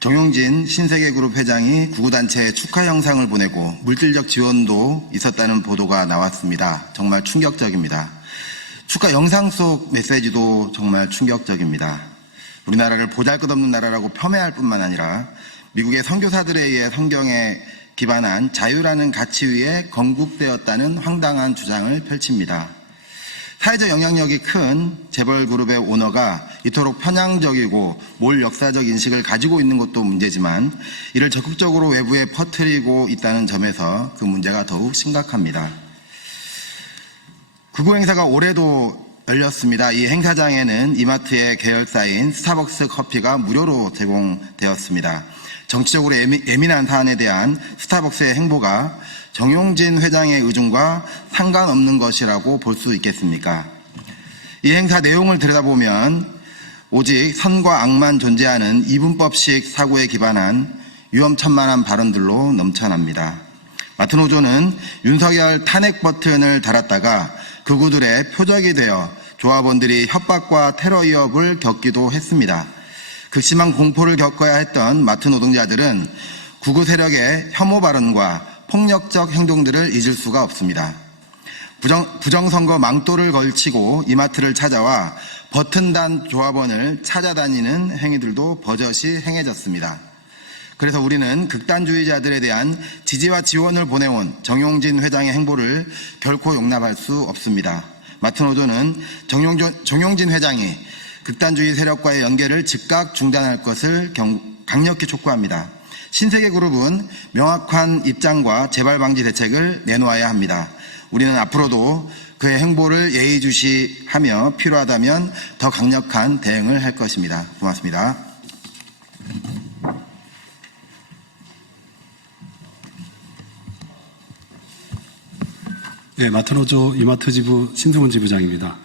정용진 신세계그룹 회장이 구구단체에 축하 영상을 보내고 물질적 지원도 있었다는 보도가 나왔습니다. 정말 충격적입니다. 축하 영상 속 메시지도 정말 충격적입니다. 우리나라를 보잘것없는 나라라고 폄훼할 뿐만 아니라 미국의 선교사들에 의해 성경에 기반한 자유라는 가치 위에 건국되었다는 황당한 주장을 펼칩니다. 사회적 영향력이 큰 재벌그룹의 오너가 이토록 편향적이고 몰 역사적 인식을 가지고 있는 것도 문제지만 이를 적극적으로 외부에 퍼뜨리고 있다는 점에서 그 문제가 더욱 심각합니다. 구구 행사가 올해도 열렸습니다. 이 행사장에는 이마트의 계열사인 스타벅스 커피가 무료로 제공되었습니다. 정치적으로 예민한 사안에 대한 스타벅스의 행보가 정용진 회장의 의중과 상관없는 것이라고 볼 수 있겠습니까? 이 행사 내용을 들여다보면 오직 선과 악만 존재하는 이분법식 사고에 기반한 위험천만한 발언들로 넘쳐납니다. 마트노조는 윤석열 탄핵 버튼을 달았다가 극우들의 표적이 되어 조합원들이 협박과 테러 위협을 겪기도 했습니다. 극심한 공포를 겪어야 했던 마트 노동자들은 구구 세력의 혐오 발언과 폭력적 행동들을 잊을 수가 없습니다. 부정선거 망토를 걸치고 이마트를 찾아와 버튼단 조합원을 찾아다니는 행위들도 버젓이 행해졌습니다. 그래서 우리는 극단주의자들에 대한 지지와 지원을 보내온 정용진 회장의 행보를 결코 용납할 수 없습니다. 마트노조는 정용진 회장이 극단주의 세력과의 연계를 즉각 중단할 것을 강력히 촉구합니다. 신세계그룹은 명확한 입장과 재발 방지 대책을 내놓아야 합니다. 우리는 앞으로도 그의 행보를 예의주시하며 필요하다면 더 강력한 대응을 할 것입니다. 고맙습니다. 네, 마트노조 이마트 지부 신승훈 지부장입니다.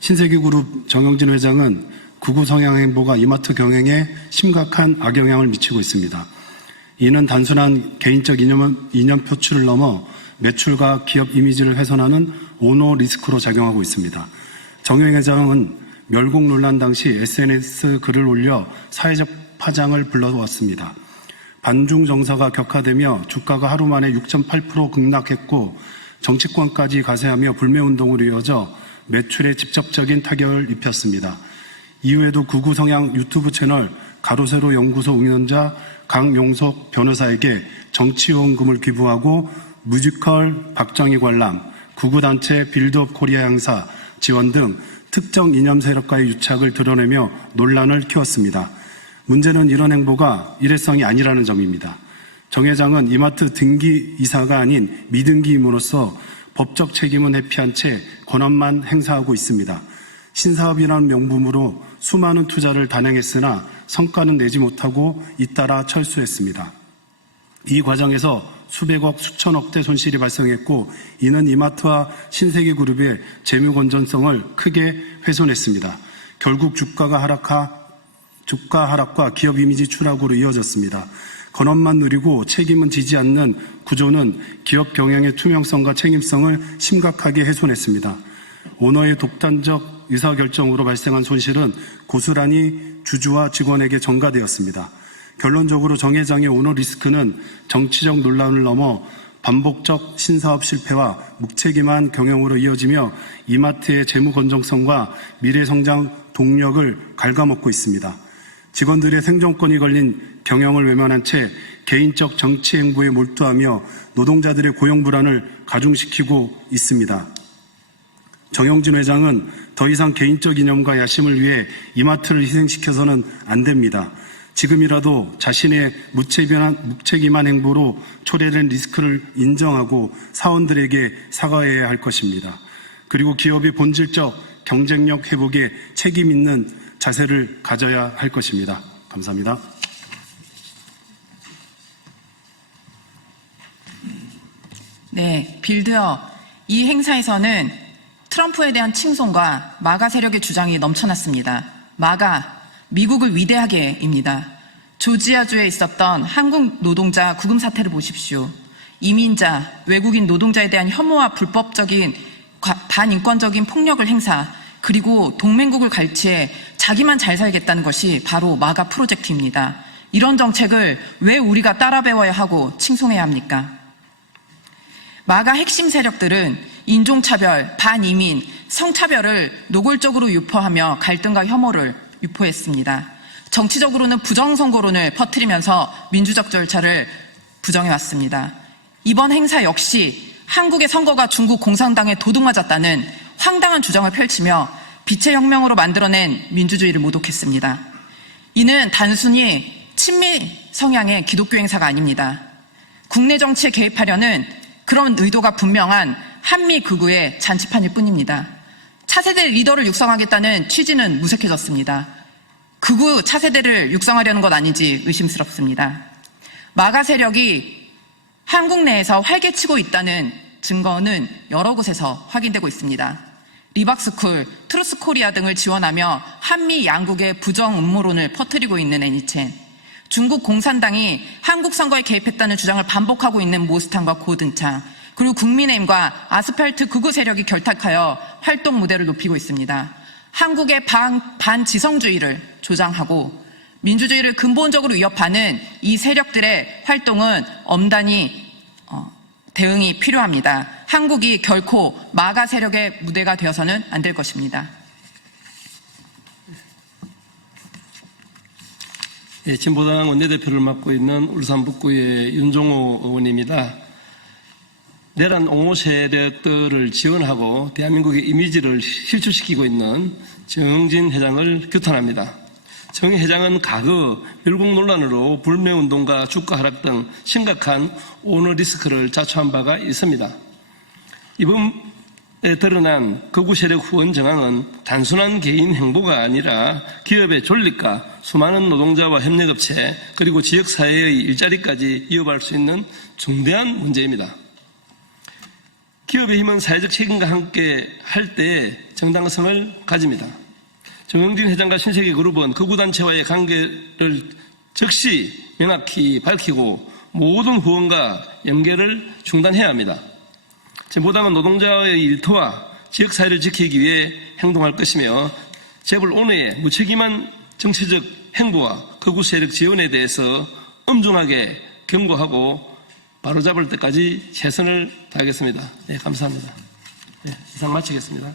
신세계그룹 정용진 회장은 구구 성향 행보가 이마트 경영에 심각한 악영향을 미치고 있습니다. 이는 단순한 개인적 이념 표출을 넘어 매출과 기업 이미지를 훼손하는 오너 리스크로 작용하고 있습니다. 정 회장은 멸국 논란 당시 SNS 글을 올려 사회적 파장을 불러왔습니다. 반중 정서가 격화되며 주가가 하루 만에 6.8% 급락했고 정치권까지 가세하며 불매운동으로 이어져 매출에 직접적인 타격을 입혔습니다. 이후에도 구구 성향 유튜브 채널 가로세로 연구소 운영자 강용석 변호사에게 정치후원금을 기부하고 뮤지컬 박정희 관람, 구구단체 빌드업 코리아 행사 지원 등 특정 이념 세력과의 유착을 드러내며 논란을 키웠습니다. 문제는 이런 행보가 일회성이 아니라는 점입니다. 정 회장은 이마트 등기 이사가 아닌 미등기임으로써 법적 책임은 회피한 채 권한만 행사하고 있습니다. 신사업이라는 명분으로 수많은 투자를 단행했으나 성과는 내지 못하고 잇따라 철수했습니다. 이 과정에서 수백억, 수천억대 손실이 발생했고 이는 이마트와 신세계그룹의 재무 건전성을 크게 훼손했습니다. 결국 주가 하락과 기업 이미지 추락으로 이어졌습니다. 권한만 누리고 책임은 지지 않는 구조는 기업 경영의 투명성과 책임성을 심각하게 훼손했습니다. 오너의 독단적 의사결정으로 발생한 손실은 고스란히 주주와 직원에게 전가되었습니다. 결론적으로 정 회장의 오너 리스크는 정치적 논란을 넘어 반복적 신사업 실패와 묵책임한 경영으로 이어지며 이마트의 재무 건전성과 미래 성장 동력을 갉아먹고 있습니다. 직원들의 생존권이 걸린 경영을 외면한 채 개인적 정치 행보에 몰두하며 노동자들의 고용 불안을 가중시키고 있습니다. 정용진 회장은 더 이상 개인적 이념과 야심을 위해 이마트를 희생시켜서는 안 됩니다. 지금이라도 자신의 무책임한 행보로 초래된 리스크를 인정하고 사원들에게 사과해야 할 것입니다. 그리고 기업의 본질적 경쟁력 회복에 책임 있는 자세를 가져야 할 것입니다. 감사합니다. 네, 빌드업. 이 행사에서는 트럼프에 대한 칭송과 마가 세력의 주장이 넘쳐났습니다. 마가, 미국을 위대하게입니다. 조지아주에 있었던 한국 노동자 구금 사태를 보십시오. 이민자, 외국인 노동자에 대한 혐오와 불법적인 반인권적인 폭력을 행사, 그리고 동맹국을 갈취해 자기만 잘 살겠다는 것이 바로 마가 프로젝트입니다. 이런 정책을 왜 우리가 따라 배워야 하고 칭송해야 합니까? 마가 핵심 세력들은 인종차별, 반이민, 성차별을 노골적으로 유포하며 갈등과 혐오를 유포했습니다. 정치적으로는 부정선거론을 퍼뜨리면서 민주적 절차를 부정해왔습니다. 이번 행사 역시 한국의 선거가 중국 공산당에 도둑맞았다는 황당한 주장을 펼치며 빛의 혁명으로 만들어낸 민주주의를 모독했습니다. 이는 단순히 친미 성향의 기독교 행사가 아닙니다. 국내 정치에 개입하려는 그런 의도가 분명한 한미 극우의 잔치판일 뿐입니다. 차세대 리더를 육성하겠다는 취지는 무색해졌습니다. 극우 차세대를 육성하려는 것 아닌지 의심스럽습니다. 마가 세력이 한국 내에서 활개치고 있다는 증거는 여러 곳에서 확인되고 있습니다. 리박스쿨, 트루스코리아 등을 지원하며 한미 양국의 부정 음모론을 퍼뜨리고 있는 애니첸, 중국 공산당이 한국 선거에 개입했다는 주장을 반복하고 있는 모스탄과 고든창, 그리고 국민의힘과 아스팔트 극우 세력이 결탁하여 활동 무대를 높이고 있습니다. 한국의 반지성주의를 조장하고 민주주의를 근본적으로 위협하는 이 세력들의 활동은 엄단히 대응이 필요합니다. 한국이 결코 마가 세력의 무대가 되어서는 안 될 것입니다. 예, 진보당 원내대표를 맡고 있는 울산 북구의 윤종호 의원입니다. 내란 옹호 세력들을 지원하고 대한민국의 이미지를 실추시키고 있는 정영진 회장을 규탄합니다. 정 회장은 과거 멸국 논란으로 불매운동과 주가 하락 등 심각한 오너 리스크를 자초한 바가 있습니다. 이번에 드러난 극우 세력 후원 정황은 단순한 개인 행보가 아니라 기업의 존립과 수많은 노동자와 협력업체 그리고 지역사회의 일자리까지 이어갈 수 있는 중대한 문제입니다. 기업의 힘은 사회적 책임과 함께 할 때 정당성을 가집니다. 정영진 회장과 신세계 그룹은 극우단체와의 관계를 즉시 명확히 밝히고 모든 후원과 연계를 중단해야 합니다. 진보당은 노동자의 일터와 지역사회를 지키기 위해 행동할 것이며 재벌 오너의 무책임한 정치적 행보와 극우 세력 지원에 대해서 엄중하게 경고하고 바로잡을 때까지 최선을 다하겠습니다. 네, 감사합니다. 네, 이상 마치겠습니다.